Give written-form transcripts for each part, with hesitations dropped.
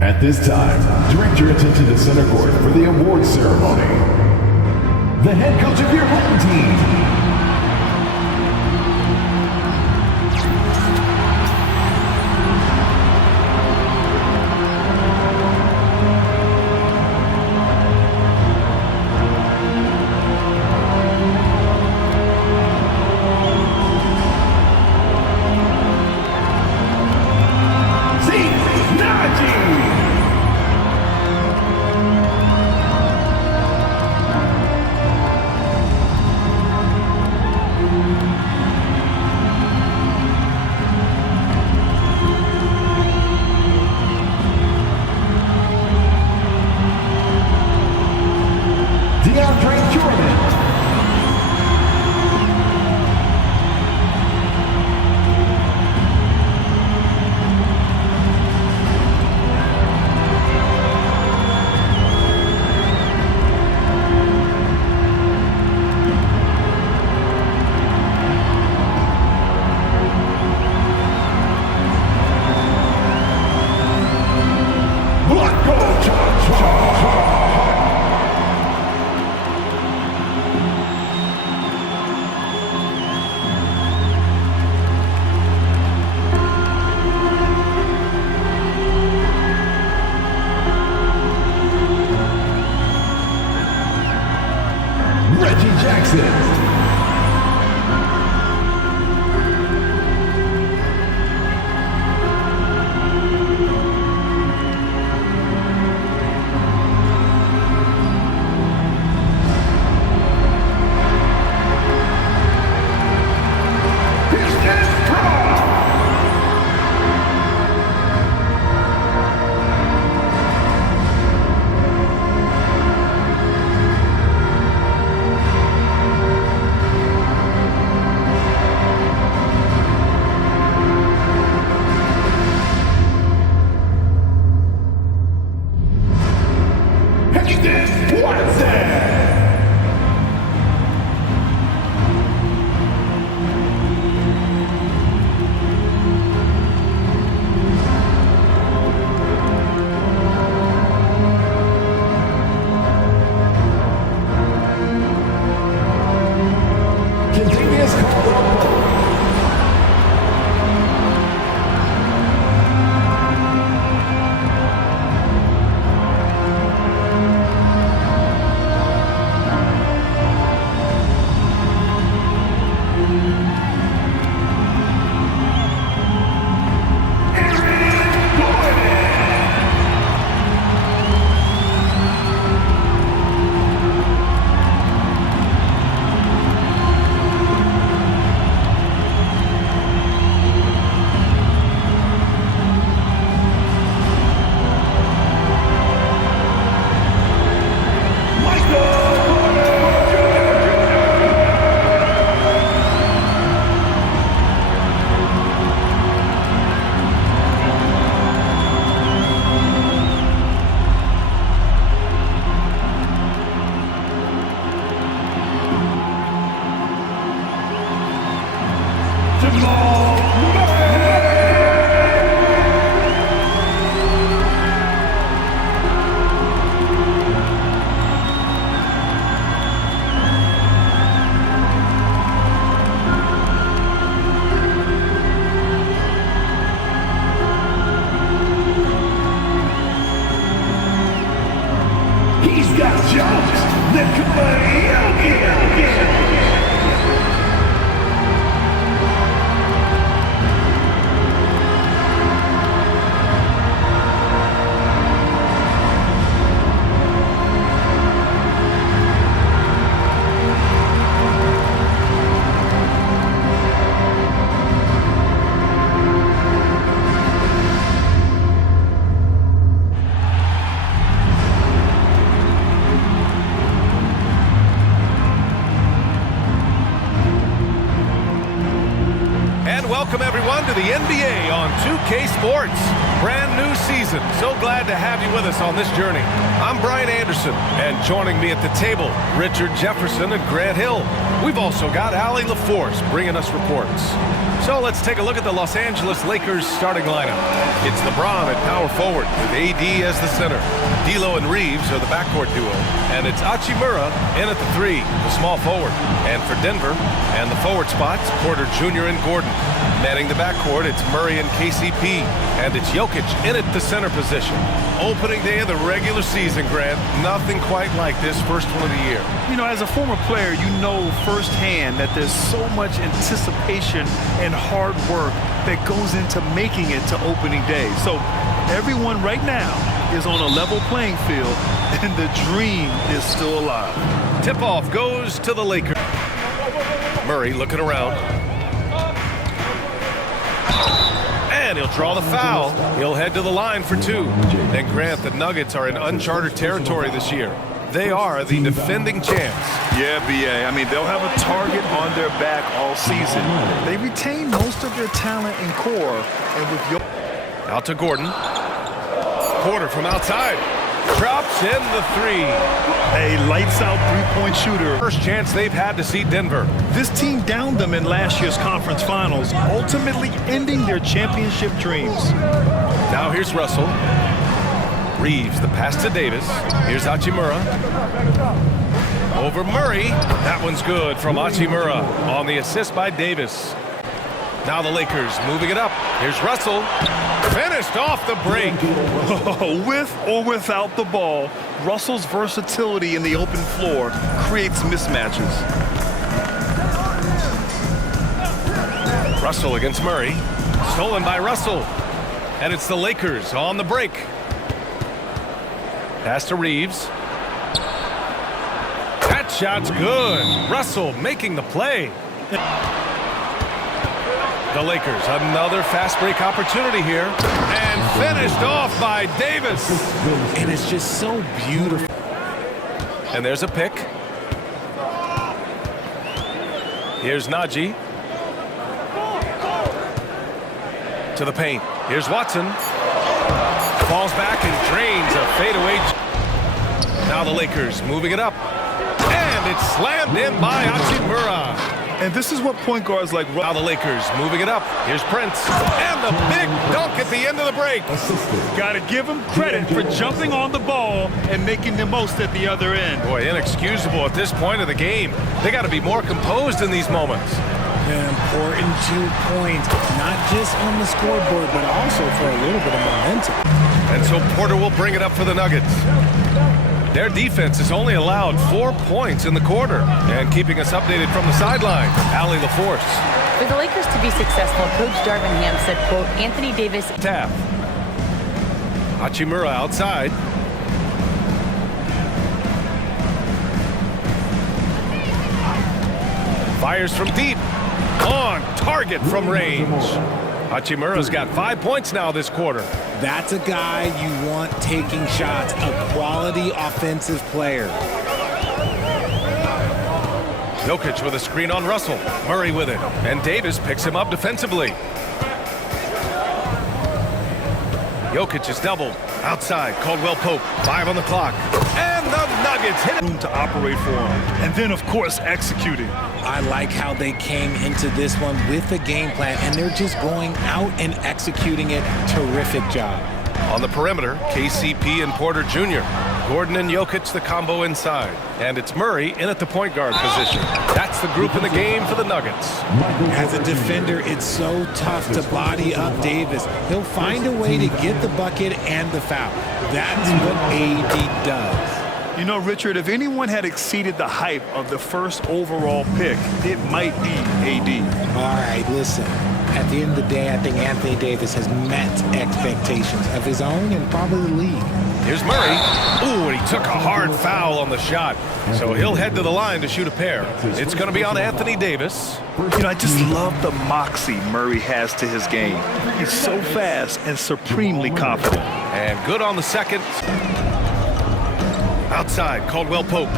At this time, direct your attention to center court for the awards ceremony. The head coach of your home team. Welcome, everyone, to the NBA on 2K Sports. Brand new season. So glad to have you with us on this journey. I'm Brian Anderson, and joining me at the table, Richard Jefferson and Grant Hill. We've also got Allie LaForce bringing us reports. So let's take a look at the Los Angeles Lakers starting lineup. It's LeBron at power forward with AD as the center. D'Lo and Reeves are the backcourt duo. And it's Hachimura in at the 3, the small forward. And for Denver and the forward spots, Porter Jr. and Gordon. Manning the backcourt, it's Murray and KCP. And it's Jokic in at the center position. Opening day of the regular season, Grant. Nothing quite like this first one of the year. You know, as a former player, you know firsthand that there's so much anticipation and hard work that goes into making it to opening day. So everyone right now is on a level playing field, and the dream is still alive. Tip-off goes to the Lakers. Murray looking around. And he'll draw the foul. He'll head to the line for 2. And Grant, the Nuggets are in uncharted territory this year. They are the defending champs. Yeah, B.A. I mean, they'll have a target on their back all season. They retain most of their talent and core. And with out to Gordon. Porter from outside. Drops in the 3. A lights-out three-point shooter. First chance they've had to see Denver. This team downed them in last year's conference finals, ultimately ending their championship dreams. Now here's Russell. Reeves, the pass to Davis. Here's Hachimura. Over Murray. That one's good from Hachimura on the assist by Davis. Now the Lakers moving it up. Here's Russell. Finished off the break. With or without the ball, Russell's versatility in the open floor creates mismatches. Russell against Murray. Stolen by Russell. And it's the Lakers on the break. Pass to Reeves. That shot's good. Russell making the play. The Lakers, another fast break opportunity here. And finished off by Davis. And it's just so beautiful. And there's a pick. Here's Najee. To the paint. Here's Watson. Falls back and drains a fadeaway. Now the Lakers moving it up. And it's slammed in by Hachimura. And this is what point guards like. Now the Lakers moving it up. Here's Prince. And the big dunk at the end of the break. Got to give him credit for jumping on the ball and making the most at the other end. Boy, inexcusable at this point of the game. They got to be more composed in these moments. An important 2 points, not just on the scoreboard, but also for a little bit of momentum. And so Porter will bring it up for the Nuggets. Their defense has only allowed 4 points in the quarter. And keeping us updated from the sideline, Allie LaForce. For the Lakers to be successful, Coach Darvin Ham said, quote, Anthony Davis. Tap. Hachimura outside. Fires from deep. On target from range. Hachimura's got 5 points now this quarter. That's a guy you want taking shots, a quality offensive player. Jokic with a screen on Russell. Murray with it. And Davis picks him up defensively. Jokic is doubled. Outside, Caldwell Pope. 5 on the clock. And the Nuggets hit it. Room to operate for him. And then, of course, executing. I like how they came into this one with a game plan, and they're just going out and executing it. Terrific job. On the perimeter, KCP and Porter Jr. Gordon and Jokic, the combo inside. And it's Murray in at the point guard position. That's the group in the game for the Nuggets. As a defender, it's so tough to body up Davis. He'll find a way to get the bucket and the foul. That's what AD does. You know, Richard, if anyone had exceeded the hype of the first overall pick, it might be AD. All right, listen. At the end of the day, I think Anthony Davis has met expectations of his own and probably the league. Here's Murray. Ooh, and he took a hard foul on the shot. So he'll head to the line to shoot a pair. It's going to be on Anthony Davis. You know, I just love the moxie Murray has to his game. He's so fast and supremely confident. And good on the second. Outside, Caldwell Pope.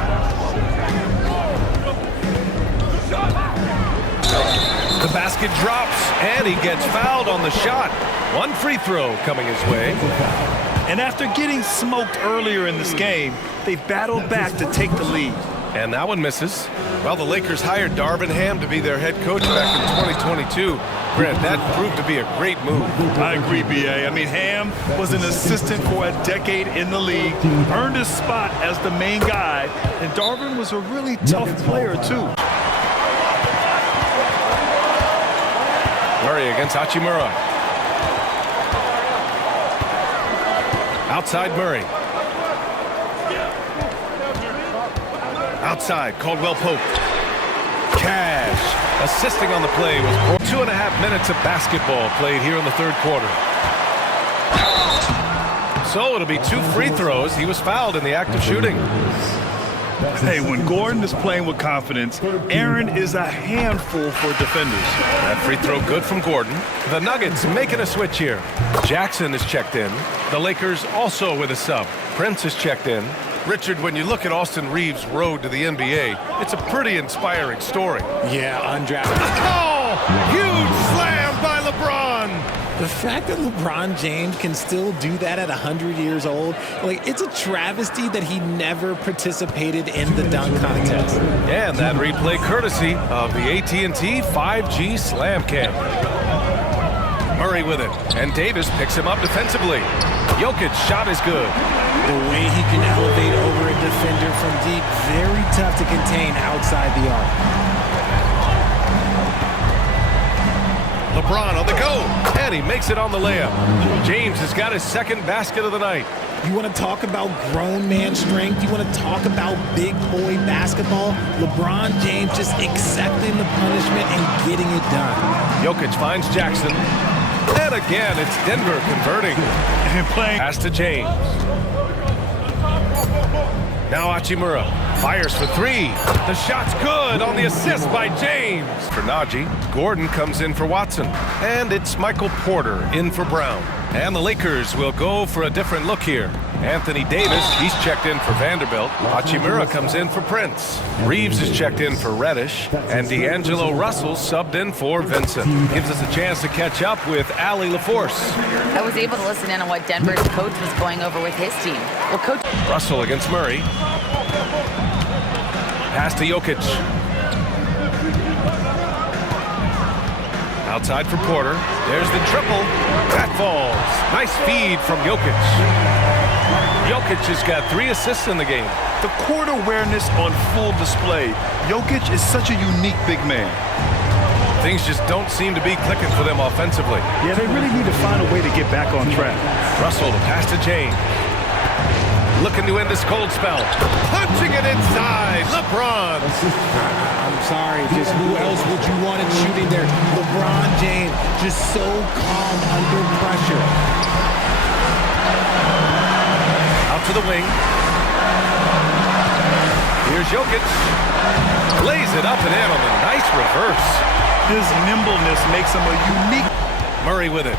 The basket drops, and he gets fouled on the shot. One free throw coming his way. And after getting smoked earlier in this game, they've battled back to take the lead. And that one misses. Well, the Lakers hired Darvin Ham to be their head coach back in 2022. Grant, that proved to be a great move. I agree, B.A. I mean, Ham was an assistant for a decade in the league, earned his spot as the main guy, and Darvin was a really tough player, too. Murray against Hachimura. Outside Murray. Outside, Caldwell Pope. Cash assisting on the play was 2.5 minutes of basketball played here in the third quarter. So it'll be 2 free throws. He was fouled in the act of shooting. Hey, when Gordon is playing with confidence, Aaron is a handful for defenders. That free throw good from Gordon. The Nuggets making a switch here. Jackson is checked in. The Lakers also with a sub. Prince is checked in. Richard, when you look at Austin Reeves' road to the NBA, it's a pretty inspiring story. Yeah, undrafted. Oh, huge slam by LeBron. The fact that LeBron James can still do that at 100 years old, like, it's a travesty that he never participated in the dunk contest. And that replay courtesy of the AT&T 5G Slam Cam. Murray with it, and Davis picks him up defensively. Jokic shot is good. The way he can elevate over a defender from deep, very tough to contain outside the arc. LeBron on the go, and he makes it on the layup. James has got his second basket of the night. You want to talk about grown man strength? You want to talk about big boy basketball? LeBron James just accepting the punishment and getting it done. Jokic finds Jackson. And again, it's Denver converting. And playing. Pass to James. Now Hachimura fires for 3. The shot's good on the assist by James. For Najee, Gordon comes in for Watson. And it's Michael Porter in for Brown. And the Lakers will go for a different look here. Anthony Davis, he's checked in for Vanderbilt. Hachimura comes in for Prince. Reeves is checked in for Reddish. And D'Angelo Russell subbed in for Vincent. Gives us a chance to catch up with Allie LaForce. I was able to listen in on what Denver's coach was going over with his team. Well, Coach Russell against Murray. Pass to Jokic. Outside for Porter. There's the triple. That falls. Nice feed from Jokic. Jokic has got 3 assists in the game. The court awareness on full display. Jokic is such a unique big man. Things just don't seem to be clicking for them offensively. Yeah, they really need to find a way to get back on track. Russell to pass to James. Looking to end this cold spell. Punching it inside. LeBron. I'm sorry, just who else would you want it shooting there? LeBron James, just so calm under pressure. Out to the wing. Here's Jokic. Lays it up and in on the nice reverse. His nimbleness makes him a unique. Murray with it.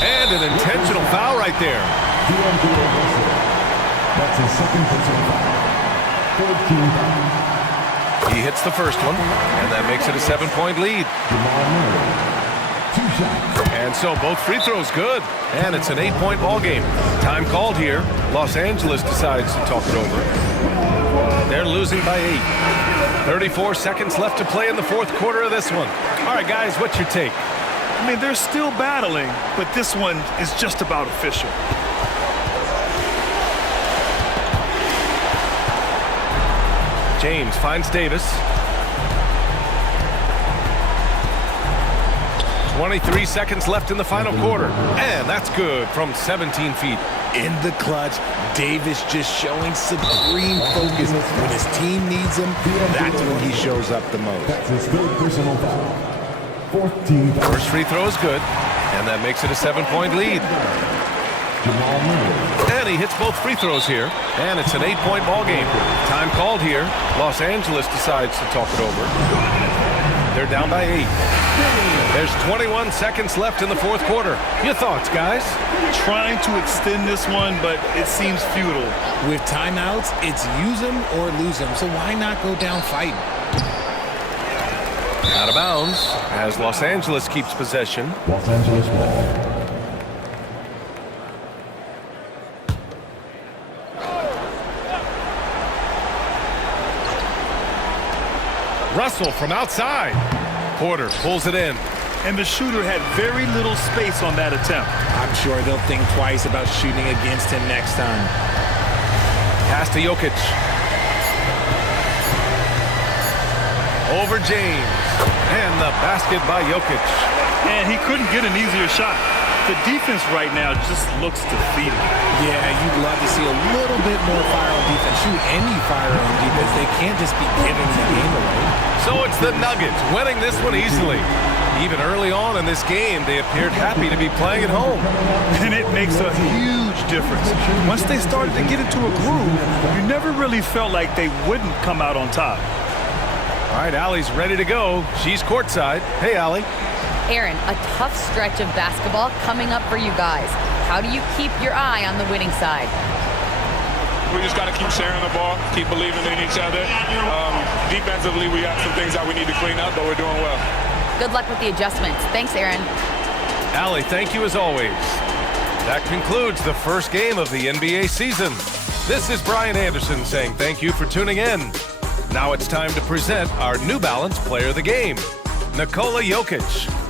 And an intentional foul right there. That's his second personal foul. 14 fouls. He hits the first one, and that makes it a 7-point lead. Jamal Murray, 2 shots. And so both free throws good, and it's an 8-point ball game. Time called here. Los Angeles decides to talk it over. They're losing by 8. 34 seconds left to play in the fourth quarter of this one. All right, guys, what's your take? I mean, they're still battling, but this one is just about official. James finds Davis. 23 seconds left in the final quarter. And that's good from 17 feet. In the clutch, Davis just showing supreme focus. When his team needs him, that's when he shows up the most. That's his third personal foul. 14 fouls. First free throw is good, and that makes it a 7-point lead. Jamal Murray. And he hits both free throws here, and it's an 8-point ball game. Time called here. Los Angeles decides to talk it over. They're down by 8. There's 21 seconds left in the fourth quarter. Your thoughts, guys? Trying to extend this one, but it seems futile. With timeouts, it's use them or lose them, so why not go down fighting? Out of bounds as Los Angeles keeps possession. Los Angeles ball. Russell from outside. Porter pulls it in. And the shooter had very little space on that attempt. I'm sure they'll think twice about shooting against him next time. Pass to Jokic. Over James. And the basket by Jokic. And he couldn't get an easier shot. The defense right now just looks defeated. Yeah, you'd love to see a little bit more fire on defense. Shoot, any fire on defense. They can't just be giving the game away. So it's the Nuggets winning this one easily. Even early on in this game, they appeared happy to be playing at home. And it makes a huge difference. Once they started to get into a groove, you never really felt like they wouldn't come out on top. All right, Allie's ready to go. She's courtside. Hey, Allie. Aaron, a tough stretch of basketball coming up for you guys. How do you keep your eye on the winning side? We just got to keep sharing the ball, keep believing in each other. Defensively, we got some things that we need to clean up, but we're doing well. Good luck with the adjustments. Thanks, Aaron. Allie, thank you as always. That concludes the first game of the NBA season. This is Brian Anderson saying thank you for tuning in. Now it's time to present our New Balance Player of the Game, Nikola Jokic.